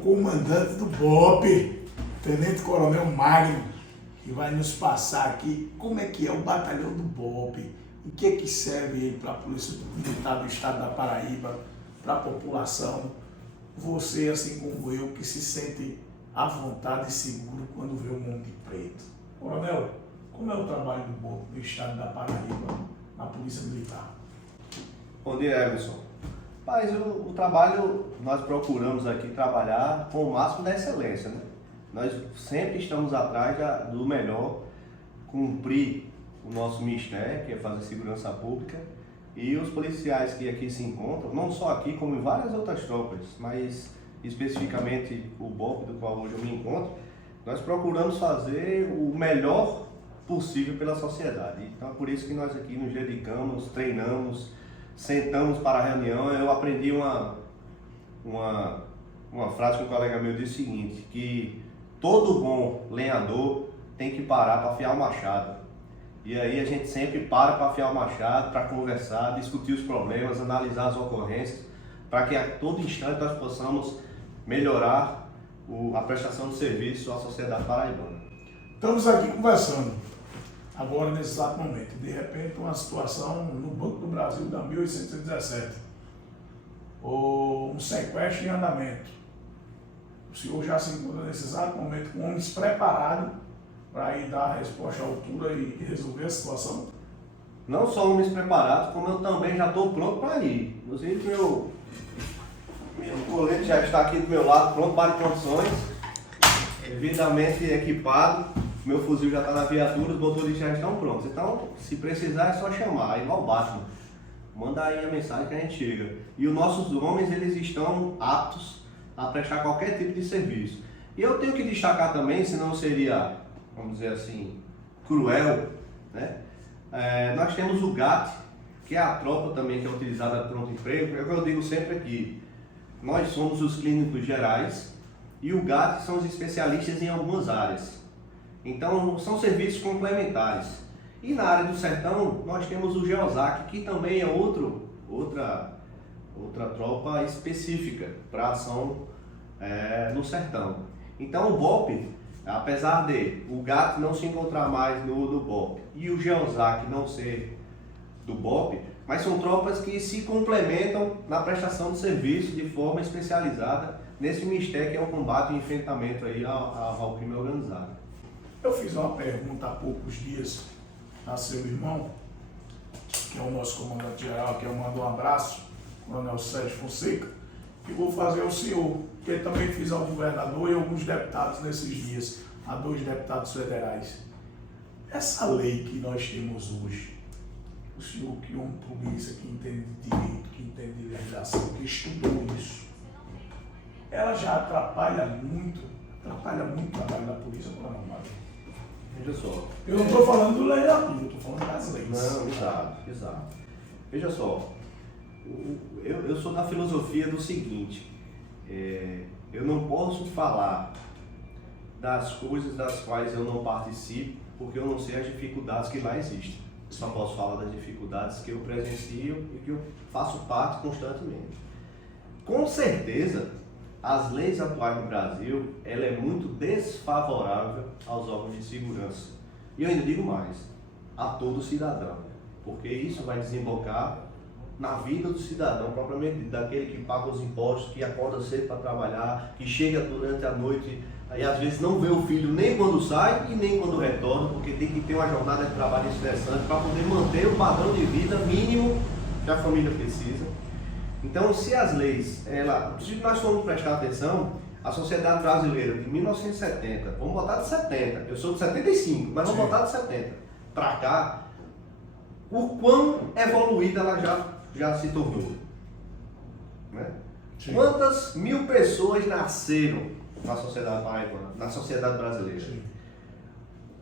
Comandante do BOPE, Tenente Coronel Magno, que vai nos passar aqui como é que é o batalhão do BOPE, em que serve ele para a Polícia Militar do Estado da Paraíba, para a população. Você, assim como eu, que se sente à vontade e seguro quando vê o mundo de preto. Coronel, como é o trabalho do BOPE no Estado da Paraíba, na Polícia Militar? Bom dia, Emerson. Mas o trabalho, nós procuramos aqui trabalhar com o máximo da excelência, né? Nós sempre estamos atrás do melhor, cumprir o nosso mistério, que é fazer segurança pública, e os policiais que aqui se encontram, não só aqui, como em várias outras tropas, mas especificamente o BOPE, do qual hoje eu me encontro, nós procuramos fazer o melhor possível pela sociedade. Então é por isso que nós aqui nos dedicamos, treinamos, sentamos para a reunião. Eu aprendi uma frase que um colega meu disse o seguinte, que todo bom lenhador tem que parar para afiar o machado. E aí a gente sempre para afiar o machado, para conversar, discutir os problemas, analisar as ocorrências, para que a todo instante nós possamos melhorar a prestação de serviço à sociedade paraibana. Estamos aqui conversando, agora nesse exato momento, de repente uma situação no Banco do Brasil da 1817, ou um sequestro em andamento. O senhor já se encontra nesse exato momento com homens preparados para ir dar a resposta à altura e resolver a situação? Não só homens preparados, como eu também já estou pronto para ir. Inclusive meu colete já está aqui do meu lado, pronto para condições, devidamente equipado. Meu fuzil já está na viatura, os motoristas já estão prontos. Então, se precisar, é só chamar, é igual o Batman. Manda aí a mensagem que a gente chega. E os nossos homens, eles estão aptos a prestar qualquer tipo de serviço. E eu tenho que destacar também, senão seria, vamos dizer assim, cruel, né? Nós temos o GAT, que é a tropa também que é utilizada para pronto emprego. É o que eu digo sempre aqui. Nós somos os clínicos gerais e o GAT são os especialistas em algumas áreas. Então, são serviços complementares. E na área do sertão, nós temos o GEOSAC, que também é outra tropa específica para ação no sertão. Então, o BOPE, apesar de o GAT não se encontrar mais no BOPE e o GEOSAC não ser do BOPE, mas são tropas que se complementam na prestação de serviço de forma especializada nesse mistério que é o combate e enfrentamento aí ao crime organizado. Eu fiz uma pergunta há poucos dias a seu irmão, que é o nosso comandante-geral, que eu mando um abraço, Coronel Sérgio Fonseca, que vou fazer ao senhor, que também fiz ao governador e alguns deputados nesses dias, a 2 deputados federais. Essa lei que nós temos hoje, o senhor que é um polícia, que entende de direito, que entende de legislação, que estudou isso, ela já atrapalha muito o trabalho da polícia, Coronel Magno. Veja só. Eu não estou falando do legislativo, eu estou falando das leis. Não, exato. Veja só, eu sou da filosofia do seguinte, eu não posso falar das coisas das quais eu não participo, porque eu não sei as dificuldades que lá existem. Só posso falar das dificuldades que eu presencio e que eu faço parte constantemente. Com certeza, as leis atuais no Brasil, ela é muito desfavorável aos órgãos de segurança. E eu ainda digo mais, a todo cidadão, porque isso vai desembocar na vida do cidadão, propriamente daquele que paga os impostos, que acorda cedo para trabalhar, que chega durante a noite, aí às vezes não vê o filho nem quando sai e nem quando retorna, porque tem que ter uma jornada de trabalho estressante para poder manter o padrão de vida mínimo que a família precisa. Então, se as leis, se nós formos prestar atenção, a sociedade brasileira de 1970, vamos botar de 70, eu sou de 75, mas vamos botar de 70 para cá, o quão evoluída ela já se tornou. Né? Quantas mil pessoas nasceram na sociedade paraibana, na sociedade brasileira? Sim.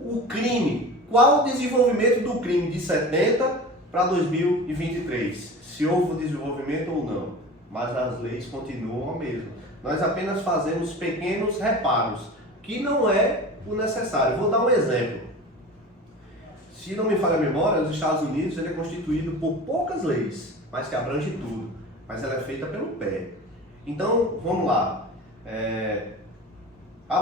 O crime, qual o desenvolvimento do crime de 70 para 2023? Se houve desenvolvimento ou não, mas as leis continuam a mesma. Nós apenas fazemos pequenos reparos, que não é o necessário. Vou dar um exemplo. Se não me falha a memória, os Estados Unidos ele é constituído por poucas leis, mas que abrange tudo. Mas ela é feita pelo pé. Então, vamos lá. Há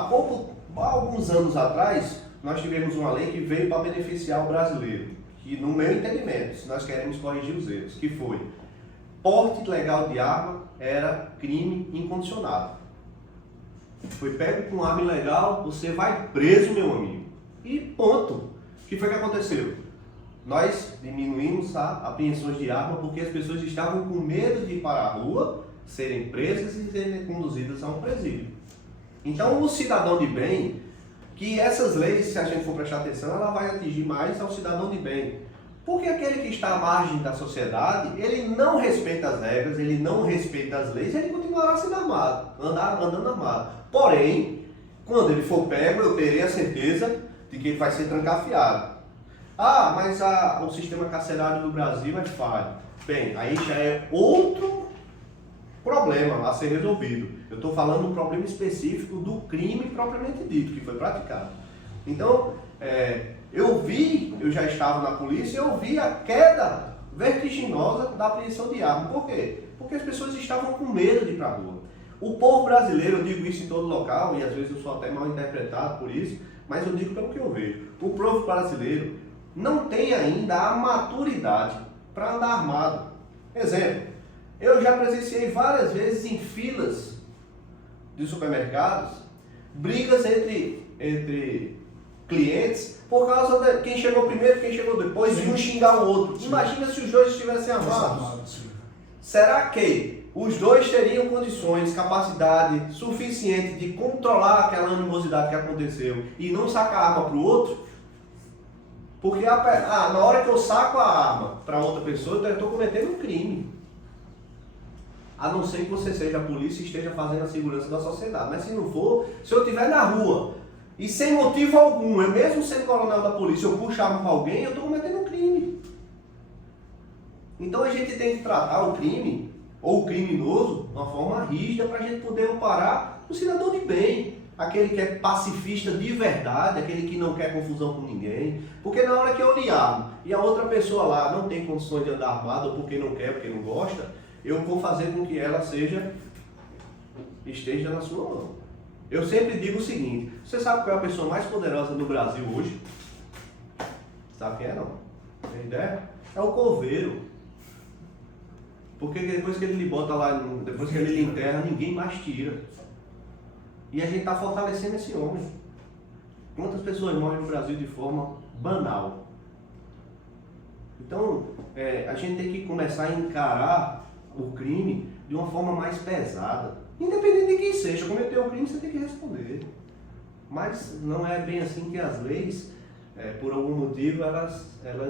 alguns anos atrás, nós tivemos uma lei que veio para beneficiar o brasileiro, que no meu entendimento, se nós queremos corrigir os erros, que foi: porte ilegal de arma era crime incondicionado. Foi pego com arma ilegal, você vai preso, meu amigo. E ponto. O que foi que aconteceu? Nós diminuímos as apreensões de arma porque as pessoas estavam com medo de ir para a rua, serem presas e serem conduzidas a um presídio. Então, o cidadão de bem, que essas leis, se a gente for prestar atenção, ela vai atingir mais ao cidadão de bem. Porque aquele que está à margem da sociedade, ele não respeita as regras, ele não respeita as leis, ele continuará sendo armado, andando armado. Porém, quando ele for pego, eu terei a certeza de que ele vai ser trancafiado. Ah, mas o sistema carcerário do Brasil é falho. Bem, aí já é outro problema a ser resolvido. Eu estou falando do problema específico do crime propriamente dito, que foi praticado. Então, eu já estava na polícia e eu vi a queda vertiginosa da apreensão de arma. Por quê? Porque as pessoas estavam com medo de ir para a rua. O povo brasileiro, eu digo isso em todo local, e às vezes eu sou até mal interpretado por isso, mas eu digo pelo que eu vejo. O povo brasileiro não tem ainda a maturidade para andar armado. Exemplo, eu já presenciei várias vezes em filas de supermercados, brigas entre clientes por causa de quem chegou primeiro, quem chegou depois, e um xingar o outro. Sim. Imagina se os dois estivessem armados. Será que os dois teriam condições, capacidade suficiente de controlar aquela animosidade que aconteceu e não sacar a arma para o outro? Porque na hora que eu saco a arma para outra pessoa, eu estou cometendo um crime. A não ser que você seja a polícia e esteja fazendo a segurança da sociedade. Mas se não for, se eu estiver na rua e sem motivo algum, eu mesmo sendo coronel da polícia, eu puxo a arma para alguém, eu estou cometendo um crime. Então a gente tem que tratar o crime, ou o criminoso, de uma forma rígida, para a gente poder amparar o cidadão de bem. Aquele que é pacifista de verdade, aquele que não quer confusão com ninguém. Porque na hora que eu lhe armo e a outra pessoa lá não tem condições de andar armada, ou porque não quer, porque não gosta, eu vou fazer com que ela esteja na sua mão. Eu sempre digo o seguinte: você sabe qual é a pessoa mais poderosa do Brasil hoje? Sabe quem é, não? Tem ideia? É o coveiro. Porque depois que ele lhe bota lá, depois que ele lhe enterra, ninguém mais tira. E a gente está fortalecendo esse homem. Quantas pessoas morrem no Brasil de forma banal? Então, a gente tem que começar a encarar o crime de uma forma mais pesada. Independente de quem seja, cometeu o crime, você tem que responder. Mas não é bem assim que as leis, por algum motivo, elas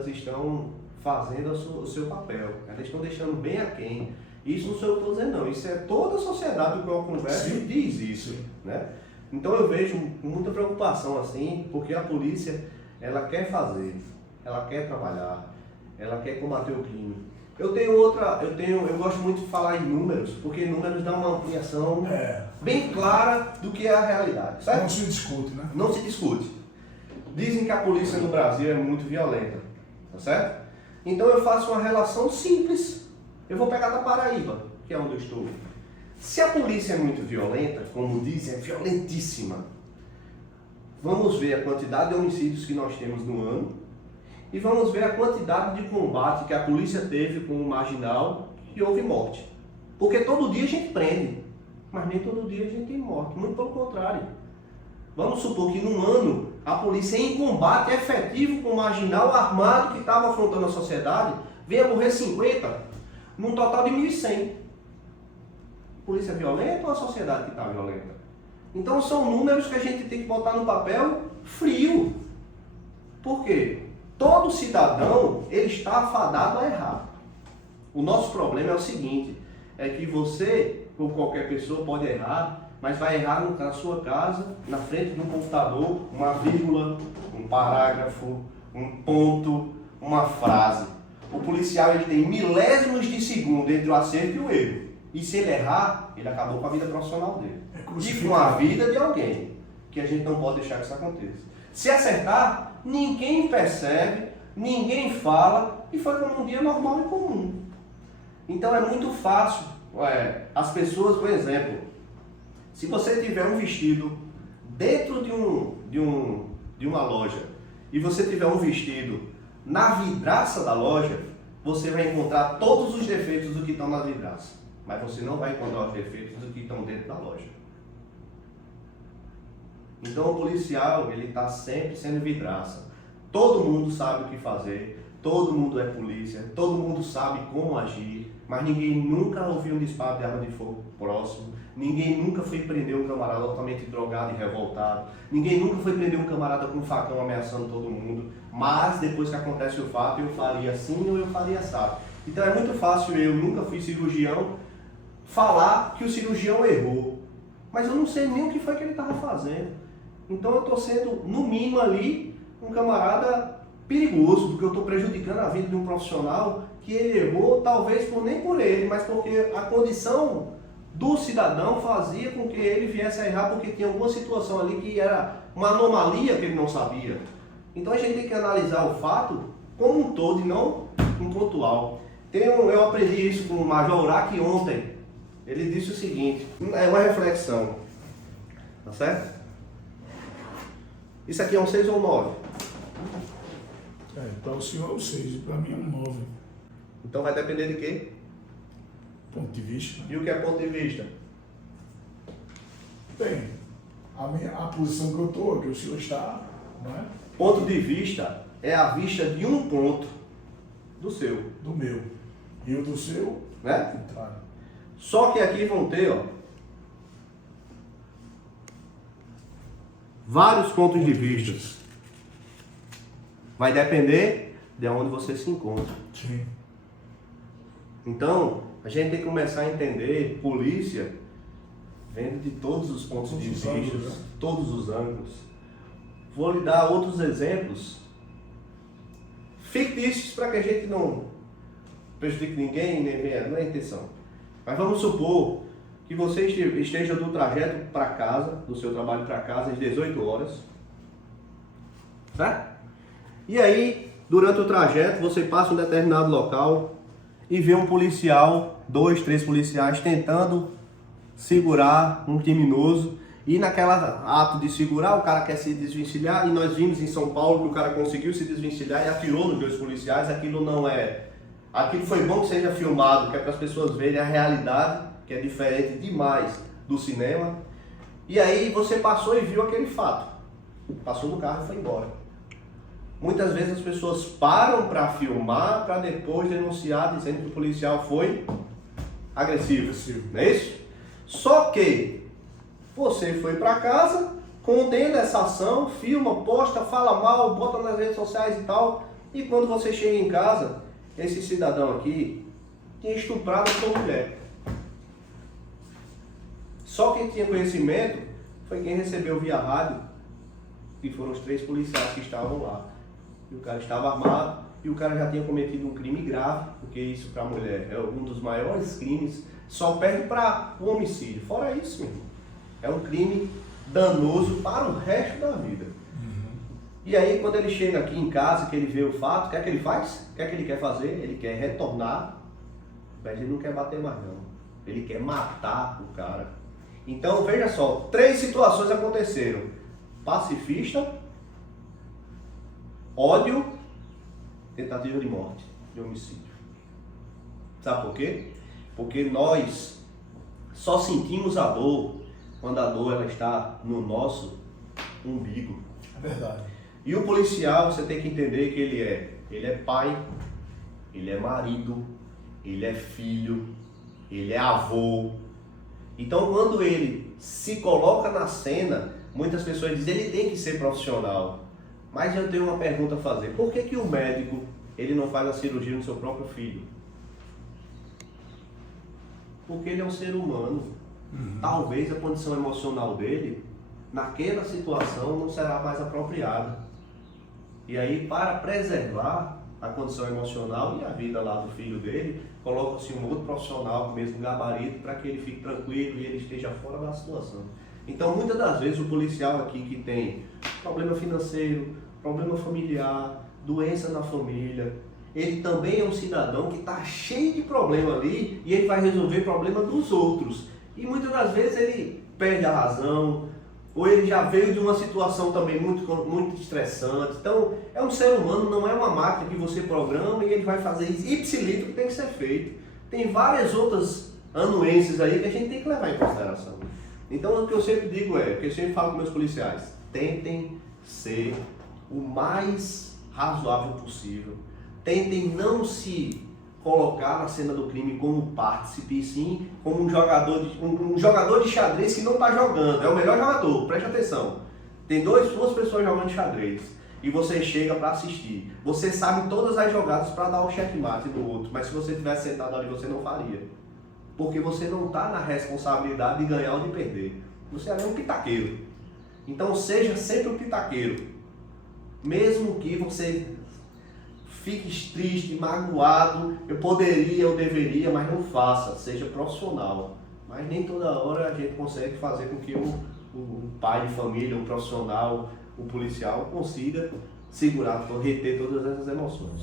estão fazendo o seu papel. Elas estão deixando bem aquém. Isso não sou eu que estou dizendo, não. Isso é toda a sociedade com a qual eu converso que diz isso. Né? Então eu vejo com muita preocupação assim, porque a polícia, ela quer fazer, ela quer trabalhar, ela quer combater o crime. Eu gosto muito de falar em números, porque números dão uma ampliação bem clara do que é a realidade. Certo? Não se discute, né? Não se discute. Dizem que a polícia no Brasil é muito violenta, tá certo? Então eu faço uma relação simples. Eu vou pegar da Paraíba, que é onde eu estou. Se a polícia é muito violenta, como dizem, é violentíssima, vamos ver a quantidade de homicídios que nós temos no ano e vamos ver a quantidade de combate que a polícia teve com o marginal e houve morte. Porque todo dia a gente prende, mas nem todo dia a gente tem morte, muito pelo contrário. Vamos supor que num ano a polícia em combate efetivo com o marginal armado que estava afrontando a sociedade venha morrer 50, num total de 1.100. Polícia violenta ou a sociedade que está violenta? Então são números que a gente tem que botar no papel frio. Por quê? Todo cidadão, ele está afadado a errar. O nosso problema é o seguinte, é que você, ou qualquer pessoa, pode errar, mas vai errar na sua casa, na frente de um computador, uma vírgula, um parágrafo, um ponto, uma frase. O policial, ele tem milésimos de segundo entre o acerto e o erro. E se ele errar, ele acabou com a vida profissional dele. E com a vida de alguém, que a gente não pode deixar que isso aconteça. Se acertar, ninguém percebe, ninguém fala, e foi como um dia normal e comum. Então é muito fácil. As pessoas, por exemplo, Se você tiver um vestido dentro de uma loja e você tiver um vestido na vidraça da loja, você vai encontrar todos os defeitos do que estão na vidraça, mas você não vai encontrar os defeitos do que estão dentro da loja. Então o policial, ele está sempre sendo vidraça. Todo mundo sabe o que fazer, todo mundo é polícia, todo mundo sabe como agir, mas ninguém nunca ouviu um disparo de arma de fogo próximo, ninguém nunca foi prender um camarada totalmente drogado e revoltado, ninguém nunca foi prender um camarada com um facão ameaçando todo mundo, mas depois que acontece o fato, eu faria assim ou eu faria assado. Então é muito fácil, eu nunca fui cirurgião, falar que o cirurgião errou, mas eu não sei nem o que foi que ele estava fazendo. Então eu estou sendo, no mínimo ali, um camarada perigoso, porque eu estou prejudicando a vida de um profissional que ele errou, talvez nem por ele, mas porque a condição do cidadão fazia com que ele viesse a errar, porque tinha alguma situação ali que era uma anomalia que ele não sabia. Então a gente tem que analisar o fato como um todo e não um pontual. Eu aprendi isso com o Major Urach ontem. Ele disse o seguinte, é uma reflexão, tá certo? Isso aqui é um 6 ou um 9? Para o senhor é um 6 e para mim é um 9. Então vai depender de quê? Ponto de vista. E o que é ponto de vista? Bem, a posição que eu estou, que o senhor está, não é? Ponto de vista é a vista de um ponto do seu. Do meu. E o do seu, né? contrário. Só que aqui vão ter, ó, vários pontos de vista. Vai depender de onde você se encontra. Sim. Então, a gente tem que começar a entender polícia vendo de todos os pontos de vista, todos os ângulos. Vou lhe dar outros exemplos fictícios para que a gente não prejudique ninguém, nem venha, não é a intenção. Mas vamos supor que você esteja do trajeto para casa, do seu trabalho para casa, às 18 horas, certo? E aí, durante o trajeto, você passa um determinado local e vê um policial, 2, 3 policiais tentando segurar um criminoso. E naquela ato de segurar, o cara quer se desvencilhar, e nós vimos em São Paulo que o cara conseguiu se desvencilhar e atirou nos 2 policiais. Aquilo não é... Aquilo foi bom que seja filmado, que é para as pessoas verem a realidade, que é diferente demais do cinema. E aí você passou e viu aquele fato. Passou no carro e foi embora. Muitas vezes as pessoas param para filmar, para depois denunciar, dizendo que o policial foi agressivo. Não é isso? Só que você foi para casa, condena essa ação, filma, posta, fala mal, bota nas redes sociais e tal. E quando você chega em casa, esse cidadão aqui tinha estuprado a sua mulher. Só quem tinha conhecimento foi quem recebeu via rádio, que foram os 3 policiais que estavam lá. E o cara estava armado e o cara já tinha cometido um crime grave, porque isso para a mulher é um dos maiores crimes, só perde para o homicídio. Fora isso, meu irmão, é um crime danoso para o resto da vida. E aí, quando ele chega aqui em casa, que ele vê o fato, o que é que ele faz? O que é que ele quer fazer? Ele quer retornar, mas ele não quer bater mais não. Ele quer matar o cara. Então, veja só, 3 situações aconteceram. Pacifista, ódio, tentativa de morte, de homicídio. Sabe por quê? Porque nós só sentimos a dor quando a dor ela está no nosso umbigo. É verdade. E o policial, você tem que entender que ele é pai, ele é marido, ele é filho, ele é avô. Então quando ele se coloca na cena, muitas pessoas dizem, ele tem que ser profissional. Mas eu tenho uma pergunta a fazer, por que o médico ele não faz a cirurgia no seu próprio filho? Porque ele é um ser humano. Talvez a condição emocional dele, naquela situação, não será mais apropriada. E aí, para preservar a condição emocional e a vida lá do filho dele, coloca-se um outro profissional com o mesmo gabarito para que ele fique tranquilo e ele esteja fora da situação. Então, muitas das vezes, o policial aqui que tem problema financeiro, problema familiar, doença na família, ele também é um cidadão que está cheio de problema ali e ele vai resolver problema dos outros. E muitas das vezes ele perde a razão, ou ele já veio de uma situação também muito estressante. Então, é um ser humano, não é uma máquina que você programa e ele vai fazer ipsilito que tem que ser feito. Tem várias outras anuências aí que a gente tem que levar em consideração. Então, o que eu sempre digo é, o que eu sempre falo com meus policiais, tentem ser o mais razoável possível, tentem não se colocar na cena do crime como partícipe, e sim como um jogador de xadrez que não está jogando, é o melhor jogador, preste atenção. Tem duas pessoas jogando xadrez e você chega para assistir. Você sabe todas as jogadas para dar o checkmate do outro, mas se você tivesse sentado ali você não faria. Porque você não está na responsabilidade de ganhar ou de perder. Você é um pitaqueiro. Então seja sempre um pitaqueiro. Mesmo que você fique triste, magoado, eu poderia, eu deveria, mas não faça, seja profissional. Mas nem toda hora a gente consegue fazer com que o pai de família, o profissional, o policial consiga segurar, reter todas essas emoções.